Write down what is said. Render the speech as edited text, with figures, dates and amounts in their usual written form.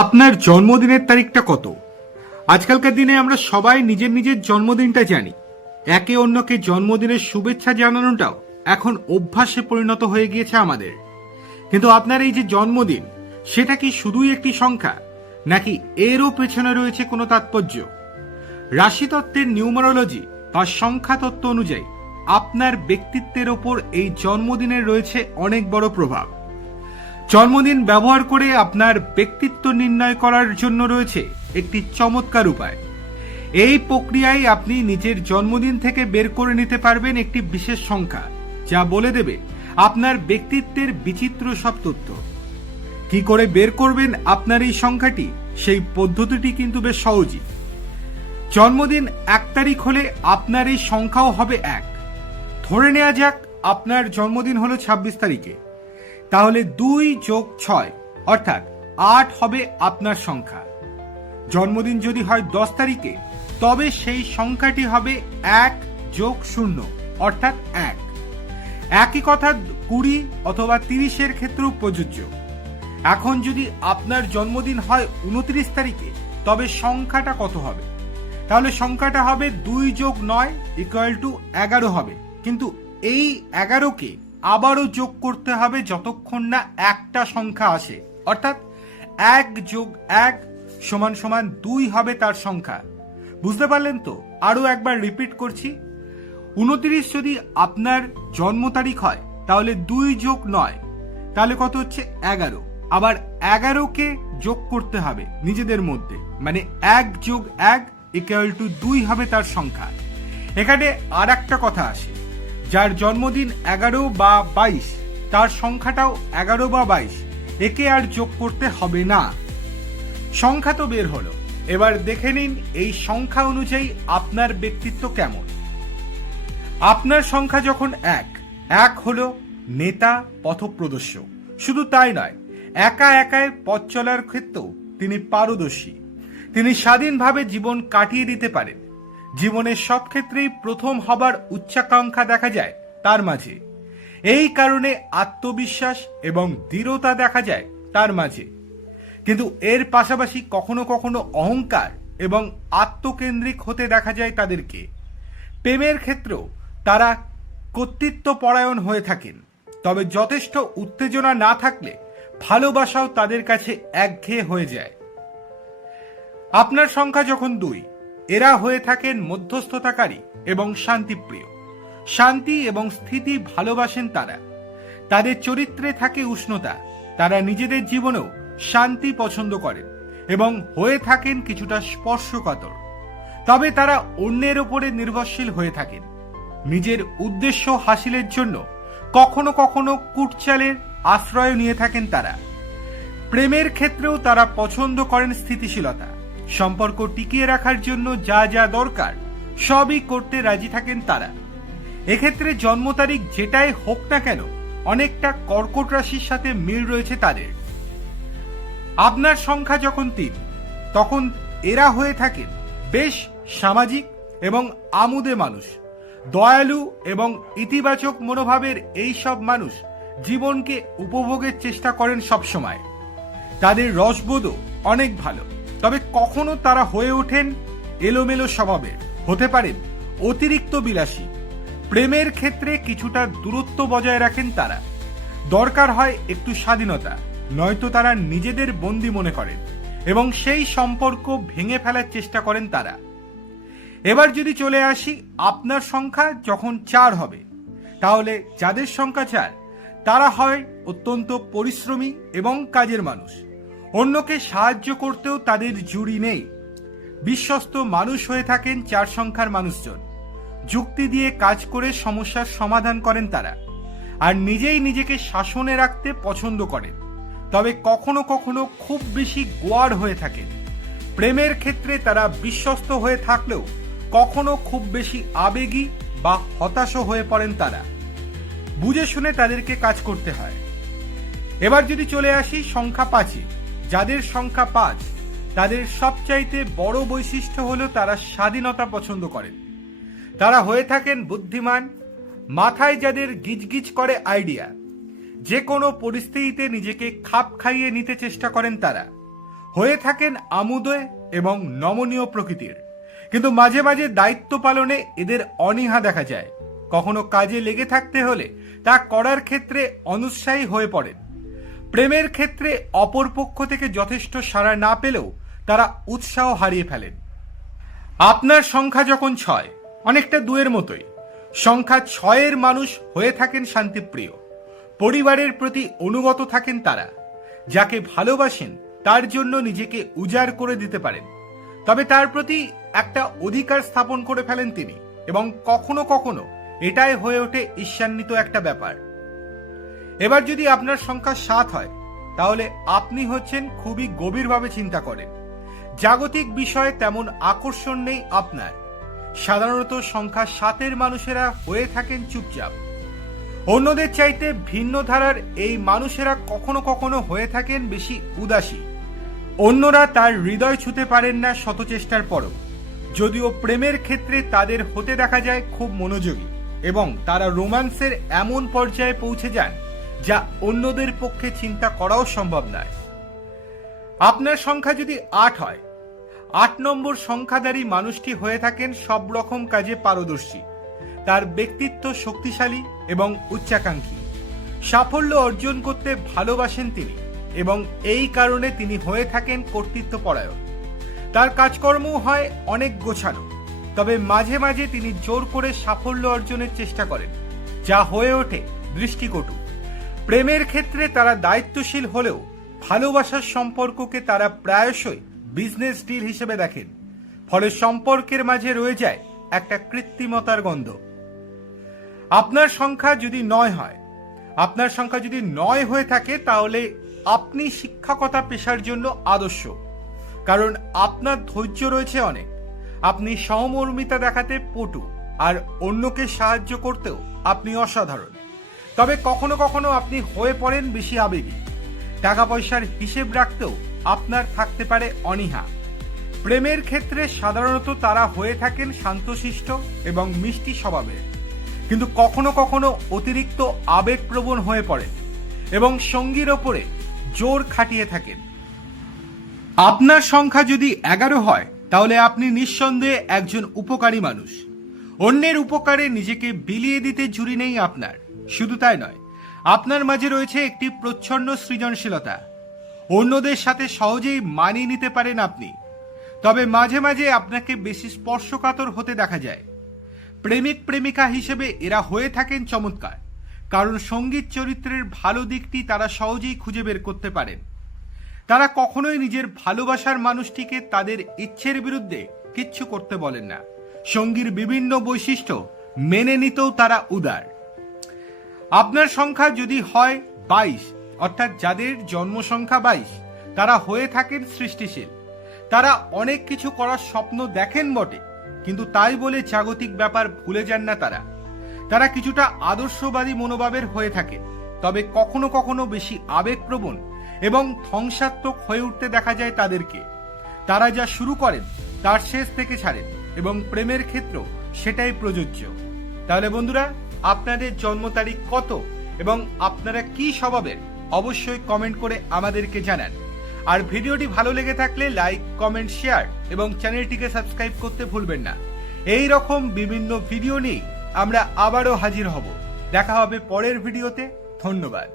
আপনার জন্মদিনের তারিখটা কত? আজকালকার দিনে আমরা সবাই নিজের নিজের জন্মদিনটা জানি। একে অন্যকে জন্মদিনের শুভেচ্ছা জানানোটাও এখন অভ্যাসে পরিণত হয়ে গিয়েছে আমাদের। কিন্তু আপনার এই যে জন্মদিন, সেটা কি শুধুই একটি সংখ্যা, নাকি এরও পেছনে রয়েছে কোনো তাৎপর্য? রাশিতত্ত্বের নিউমারোলজি বা সংখ্যা তত্ত্ব অনুযায়ী আপনার ব্যক্তিত্বের ওপর এই জন্মদিনের রয়েছে অনেক বড় প্রভাব। জন্মদিন ব্যবহার করে আপনার ব্যক্তিত্ব নির্ণয় করার জন্য রয়েছে একটি চমৎকার উপায়। এই প্রক্রিয়ায় আপনি নিজের জন্মদিন থেকে বের করে নিতে পারবেন একটি বিশেষ সংখ্যা, যা বলে দেবে আপনার ব্যক্তিত্বের বিচিত্র সব তথ্য। কি করে বের করবেন আপনার এই সংখ্যাটি, সেই পদ্ধতিটি কিন্তু বেশ সহজই। জন্মদিন 1 তারিখ হলে আপনার এই সংখ্যাও হবে 1। ধরে নেওয়া যাক আপনার জন্মদিন হলো 26 তারিখে, তাহলে 2 যোগ 6 অর্থাৎ 8 হবে আপনার সংখ্যা। জন্মদিন যদি হয় 10 তারিখে, তবে সেই সংখ্যাটি হবে 1 যোগ 0 অর্থাৎ 1। একই কথা 20 অথবা 30-এর ক্ষেত্রেও প্রযোজ্য। এখন যদি আপনার জন্মদিন হয় 29 তারিখে, তবে সংখ্যাটা কত হবে? তাহলে সংখ্যাটা হবে 2 যোগ 9 ইকুয়াল টু 11 হবে। কিন্তু এই 11কে আবারও যোগ করতে হবে যতক্ষণ না একটা সংখ্যা আসে, অর্থাৎ 1 যোগ 1 সমান সমান 2 হবে তার সংখ্যা। বুঝতে পারলেন তো? আরো একবার রিপিট করছি। 29 যদি আপনার জন্ম তারিখ হয়, তাহলে 2 যোগ 9, তাহলে কত হচ্ছে? 11। আবার 11কে যোগ করতে হবে নিজেদের মধ্যে, মানে 1 যোগ 1 ইকুয়াল টু 2 হবে তার সংখ্যা। এখানে আর একটা কথা আসে, যার জন্মদিন 11 বা 22, তার সংখ্যাটাও 11 বা 22, একে আর যোগ করতে হবে না। সংখ্যা তো বের হলো, এবার দেখে নিন এই সংখ্যা অনুযায়ী আপনার ব্যক্তিত্ব কেমন। আপনার সংখ্যা যখন 1 হলো নেতা, পথপ্রদর্শক। শুধু তাই নয়, একা একাই পথ চলার ক্ষেত্রেও তিনি পারদর্শী। তিনি স্বাধীনভাবে জীবন কাটিয়ে দিতে পারেন। জীবনের সব ক্ষেত্রেই প্রথম হবার উচ্চাকাঙ্ক্ষা দেখা যায় তার মাঝে। এই কারণে আত্মবিশ্বাস এবং দৃঢ়তা দেখা যায় তার মাঝে। কিন্তু এর পাশাপাশি কখনো কখনো অহংকার এবং আত্মকেন্দ্রিক হতে দেখা যায় তাদেরকে। প্রেমের ক্ষেত্রেও তারা কর্তৃত্ব পরায়ণ হয়ে থাকেন। তবে যথেষ্ট উত্তেজনা না থাকলে ভালোবাসাও তাদের কাছে একঘেয়ে হয়ে যায়। আপনার সংখ্যা যখন 2, এরা হয়ে থাকেন মধ্যস্থতাকারী এবং শান্তিপ্রিয়। শান্তি এবং স্থিতি ভালোবাসেন তারা। তাদের চরিত্রে থাকে উষ্ণতা। তারা নিজেদের জীবনেও শান্তি পছন্দ করেন এবং হয়ে থাকেন কিছুটা স্পর্শকাতর। তবে তারা অন্যের ওপরে নির্ভরশীল হয়ে থাকেন। নিজের উদ্দেশ্য হাসিলের জন্য কখনো কখনো কুটচালের আশ্রয় নিয়ে থাকেন তারা। প্রেমের ক্ষেত্রেও তারা পছন্দ করেন স্থিতিশীলতা। সম্পর্ক টিকিয়ে রাখার জন্য যা যা দরকার সবই করতে রাজি থাকেন তারা। এক্ষেত্রে জন্ম তারিখ যেটাই হোক না কেন, অনেকটা কর্কট রাশির সাথে মিল রয়েছে তাদের। আপনার সংখ্যা যখন 3, তখন এরা হয়ে থাকেন বেশ সামাজিক এবং আমোদে মানুষ। দয়ালু এবং ইতিবাচক মনোভাবের এই সব মানুষ জীবনকে উপভোগের চেষ্টা করেন সবসময়। তাদের রসবোধও অনেক ভালো। তবে কখনো তারা হয়ে ওঠেন এলোমেলো স্বভাবের, হতে পারেন অতিরিক্ত বিলাসী। প্রেমের ক্ষেত্রে কিছুটা দূরত্ব বজায় রাখেন তারা। দরকার হয় একটু স্বাধীনতা, নয়তো তারা নিজেদের বন্দী মনে করেন এবং সেই সম্পর্ক ভেঙে ফেলার চেষ্টা করেন তারা। এবার যদি চলে আসি আপনার সংখ্যা যখন 4 হবে, তাহলে যাদের সংখ্যা 4, তারা হয় অত্যন্ত পরিশ্রমী এবং কাজের মানুষ। অন্যকে সাহায্য করতেও তাদের জুড়ি নেই। বিশ্বস্ত মানুষ হয়ে থাকেন 4 সংখ্যার মানুষজন। যুক্তি দিয়ে কাজ করে সমস্যার সমাধান করেন তারা, আর নিজেই নিজেকে শাসনে রাখতে পছন্দ করেন। তবে কখনো কখনো খুব বেশি গোয়ার হয়ে থাকেন। প্রেমের ক্ষেত্রে তারা বিশ্বস্ত হয়ে থাকলেও কখনো খুব বেশি আবেগী বা হতাশ হয়ে পড়েন তারা। বুঝে শুনে তাদেরকে কাজ করতে হয়। এবার যদি চলে আসি সংখ্যা 5-এ, যাদের সংখ্যা 5, তাদের সবচাইতে বড় বৈশিষ্ট্য হলো তারা স্বাধীনতা পছন্দ করেন। তারা হয়ে থাকেন বুদ্ধিমান। মাথায় যাদের গিজগিজ করে আইডিয়া, যে কোনো পরিস্থিতিতে নিজেকে খাপ খাইয়ে নিতে চেষ্টা করেন তারা। হয়ে থাকেন আমোদে এবং নমনীয় প্রকৃতির, কিন্তু মাঝে মাঝে দায়িত্ব পালনে এদের অনীহা দেখা যায়। কখনো কাজে লেগে থাকতে হলে তা করার ক্ষেত্রে অনুৎসাহী হয়ে পড়েন। প্রেমের ক্ষেত্রে অপর পক্ষ থেকে যথেষ্ট সাড়া না পেলেও তারা উৎসাহ হারিয়ে ফেলেন। আপনার সংখ্যা যখন 6, অনেকটা 2-এর মতোই। সংখ্যা 6-এর মানুষ হয়ে থাকেন শান্তিপ্রিয়, পরিবারের প্রতি অনুগত থাকেন তারা। যাকে ভালোবাসেন তার জন্য নিজেকে উজাড় করে দিতে পারেন, তবে তার প্রতি একটা অধিকার স্থাপন করে ফেলেন তিনি, এবং কখনো কখনো এটাই হয়ে ওঠে ঈর্ষান্বিত একটা ব্যাপার। এবার যদি আপনার সংখ্যা 7 হয়, তাহলে আপনি হচ্ছেন খুবই গভীরভাবে চিন্তা করেন। জাগতিক বিষয়ে তেমন আকর্ষণ নেই আপনার। সাধারণত সংখ্যা 7-এর মানুষেরা হয়ে থাকেন চুপচাপ। অন্যদের চাইতে ভিন্ন ধারার এই মানুষেরা কখনো কখনো হয়ে থাকেন বেশি উদাসী। অন্যরা তার হৃদয় ছুঁতে পারেন না শত চেষ্টার পরও। যদিও প্রেমের ক্ষেত্রে তাদের হতে দেখা যায় খুব মনোযোগী, এবং তারা রোম্যান্সের এমন পর্যায়ে পৌঁছে যান যা অন্যদের পক্ষে চিন্তা করাও সম্ভব নয়। আপনার সংখ্যা যদি 8 হয়, 8 নম্বর সংখ্যাধারী মানুষটি হয়ে থাকেন সব রকম কাজে পারদর্শী। তার ব্যক্তিত্ব শক্তিশালী এবং উচ্চাকাঙ্ক্ষী। সাফল্য অর্জন করতে ভালোবাসেন তিনি, এবং এই কারণে তিনি হয়ে থাকেন কর্তৃত্বপরায়ণ। তার কাজকর্মও হয় অনেক গোছানো, তবে মাঝে মাঝে তিনি জোর করে সাফল্য অর্জনের চেষ্টা করেন, যা হয়ে ওঠে দৃষ্টিকটু। প্রেমের ক্ষেত্রে তারা দায়িত্বশীল হলেও ভালোবাসার সম্পর্ককে তারা প্রায়শই বিজনেস ডিল হিসেবে দেখেন, ফলে সম্পর্কের মাঝে রয়ে যায় একটা কৃত্রিমতার গন্ধ। আপনার সংখ্যা যদি 9 হয়, আপনার সংখ্যা যদি 9 হয়ে থাকে, তাহলে আপনি শিক্ষকতা পেশার জন্য আদর্শ, কারণ আপনার ধৈর্য রয়েছে অনেক। আপনি সহমর্মিতা দেখাতে পটু, আর অন্যকে সাহায্য করতেও আপনি অসাধারণ। তবে কখনো কখনো আপনি হয়ে পড়েন বেশি আবেগী। টাকা পয়সার হিসেব রাখতেও আপনার থাকতে পারে অনীহা। প্রেমের ক্ষেত্রে সাধারণত তারা হয়ে থাকেন শান্তশিষ্ট এবং মিষ্টি স্বভাবের, কিন্তু কখনো কখনো অতিরিক্ত আবেগপ্রবণ হয়ে পড়েন এবং সঙ্গীর ওপরে জোর খাটিয়ে থাকেন। আপনার সংখ্যা যদি 11 হয়, তাহলে আপনি নিঃসন্দেহে একজন উপকারী মানুষ। অন্যের উপকারে নিজেকে বিলিয়ে দিতে জুড়ি নেই আপনার। শুধু তাই নয়, আপনার মাঝে রয়েছে একটি প্রচ্ছন্ন সৃজনশীলতা। অন্যদের সাথে সহজেই মানিয়ে নিতে পারেন আপনি, তবে মাঝে মাঝে আপনাকে বেশি স্পর্শকাতর হতে দেখা যায়। প্রেমিক প্রেমিকা হিসেবে এরা হয়ে থাকেন চমৎকার, কারণ সঙ্গীত চরিত্রের ভালো দিকটি তারা সহজেই খুঁজে বের করতে পারেন। তারা কখনোই নিজের ভালোবাসার মানুষটিকে তাদের ইচ্ছের বিরুদ্ধে কিচ্ছু করতে বলেন না। সঙ্গীর বিভিন্ন বৈশিষ্ট্য মেনে নিতেও তারা উদার। আপনার সংখ্যা যদি হয় 22, অর্থাৎ যাদের জন্ম সংখ্যা 22, তারা হয়ে থাকেন সৃষ্টিশীল। তারা অনেক কিছু করার স্বপ্ন দেখেন বটে, কিন্তু তাই বলে জাগতিক ব্যাপার ভুলে যান না তারা। তারা কিছুটা আদর্শবাদী মনোভাবের হয়ে থাকে, তবে কখনো কখনো বেশি আবেগপ্রবণ এবং ধ্বংসাত্মক হয়ে উঠতে দেখা যায় তাদেরকে। তারা যা শুরু করেন তার শেষ থেকে ছাড়েন, এবং প্রেমের ক্ষেত্রেও সেটাই প্রযোজ্য। তাহলে বন্ধুরা, আপনাদের জন্ম তারিখ কত এবং আপনারা কি স্বভাবের, অবশ্যই কমেন্ট করে আমাদেরকে জানান। আর ভিডিওটি ভালো লেগে থাকলে লাইক, কমেন্ট, শেয়ার এবং চ্যানেলটিকে সাবস্ক্রাইব করতে ভুলবেন না। এই রকম বিভিন্ন ভিডিও নিয়ে আমরা আবারও হাজির হব। দেখা হবে পরের ভিডিওতে। ধন্যবাদ।